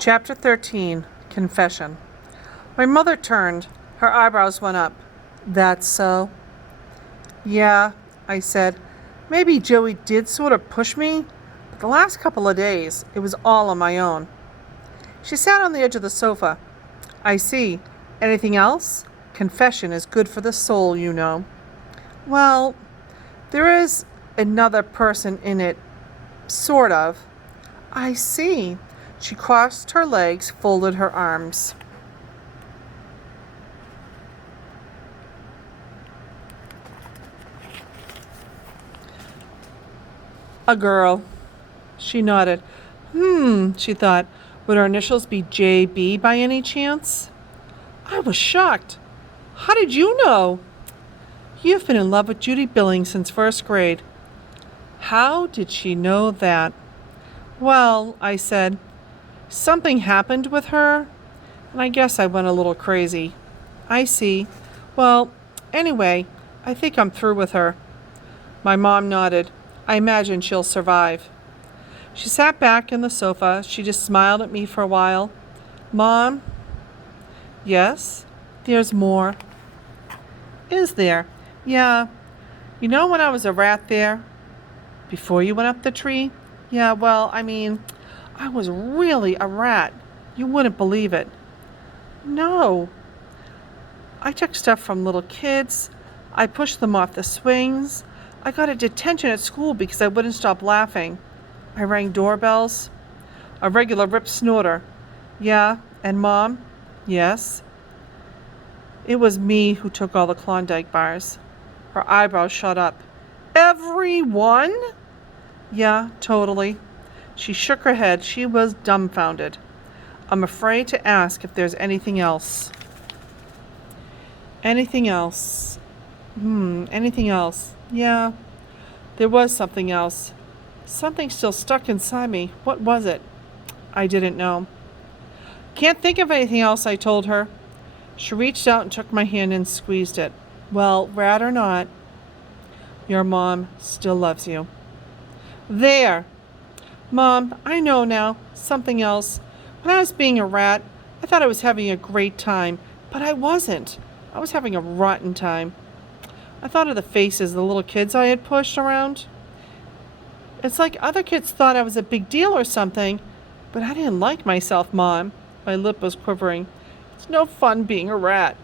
Chapter 13. Confession. My mother turned. Her eyebrows went up. That's so? Yeah, I said. Maybe Joey did sort of push me, but the last couple of days, it was all on my own. She sat on the edge of the sofa. I see. Anything else? Confession is good for the soul, you know. Well, there is another person in it, sort of. I see. She crossed her legs, folded her arms. A girl. She nodded. She thought. Would her initials be J.B. by any chance? I was shocked. How did you know? You've been in love with Judy Billings since first grade. How did she know that? Well, I said, something happened with her, and I guess I went a little crazy. I see. Well, anyway, I think I'm through with her. My mom nodded. I imagine she'll survive. She sat back in the sofa. She just smiled at me for a while. Mom? Yes? There's more. Is there? Yeah. You know when I was a rat there? Before you went up the tree? Yeah, well, I was really a rat. You wouldn't believe it. No. I took stuff from little kids. I pushed them off the swings. I got a detention at school because I wouldn't stop laughing. I rang doorbells. A regular rip snorter. Yeah, and Mom? Yes. It was me who took all the Klondike bars. Her eyebrows shot up. Everyone? Yeah, totally. She shook her head. She was dumbfounded. I'm afraid to ask if there's anything else. Anything else? Anything else? Yeah, there was something else. Something still stuck inside me. What was it? I didn't know. Can't think of anything else, I told her. She reached out and took my hand and squeezed it. Well, rat or not, your mom still loves you. There! Mom, I know now. Something else. When I was being a rat, I thought I was having a great time, but I wasn't. I was having a rotten time. I thought of the faces of the little kids I had pushed around. It's like other kids thought I was a big deal or something, but I didn't like myself, Mom. My lip was quivering. It's no fun being a rat.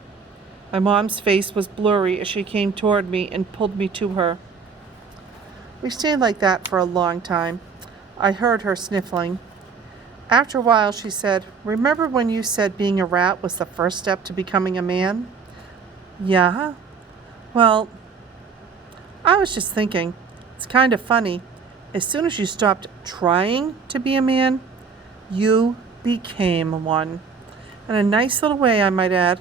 My mom's face was blurry as she came toward me and pulled me to her. We stayed like that for a long time. I heard her sniffling. After a while, she said, Remember when you said being a rat was the first step to becoming a man? Yeah. Well, I was just thinking, it's kind of funny. As soon as you stopped trying to be a man, you became one. In a nice little way, I might add.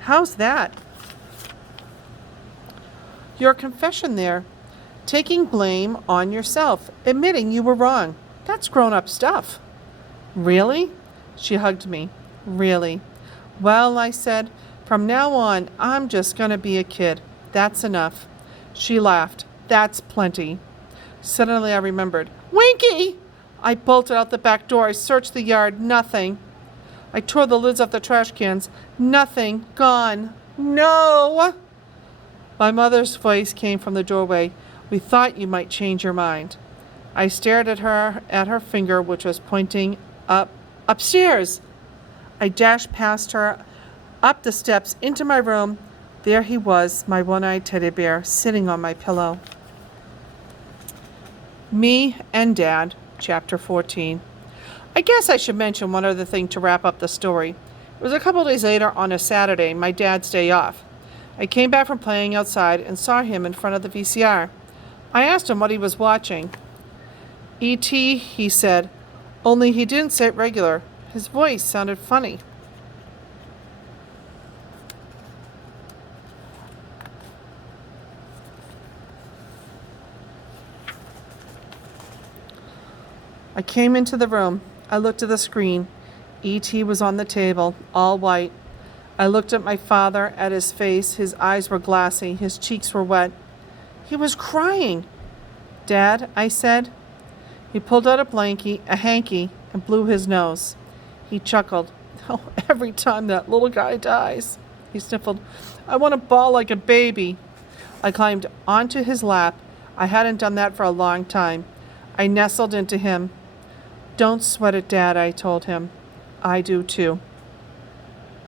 How's that? Your confession there. Taking blame on yourself. Admitting you were wrong. That's grown-up stuff. Really? She hugged me. Really? Well, I said, from now on, I'm just going to be a kid. That's enough. She laughed. That's plenty. Suddenly I remembered. Winky! I bolted out the back door. I searched the yard. Nothing. I tore the lids off the trash cans. Nothing. Gone. No! My mother's voice came from the doorway. We thought you might change your mind. I stared at her finger, which was pointing upstairs. I dashed past her, up the steps, into my room. There he was, my one-eyed teddy bear, sitting on my pillow. Me and Dad, Chapter 14. I guess I should mention one other thing to wrap up the story. It was a couple days later on a Saturday, my dad's day off. I came back from playing outside and saw him in front of the VCR. I asked him what he was watching. E.T., he said, only he didn't say it regular. His voice sounded funny. I came into the room. I looked at the screen. E.T. was on the table, all white. I looked at my father, at his face. His eyes were glassy. His cheeks were wet. He was crying. Dad, I said. He pulled out a hanky, and blew his nose. He chuckled. Oh, every time that little guy dies. He sniffled. I want to bawl like a baby. I climbed onto his lap. I hadn't done that for a long time. I nestled into him. Don't sweat it, Dad, I told him. I do too.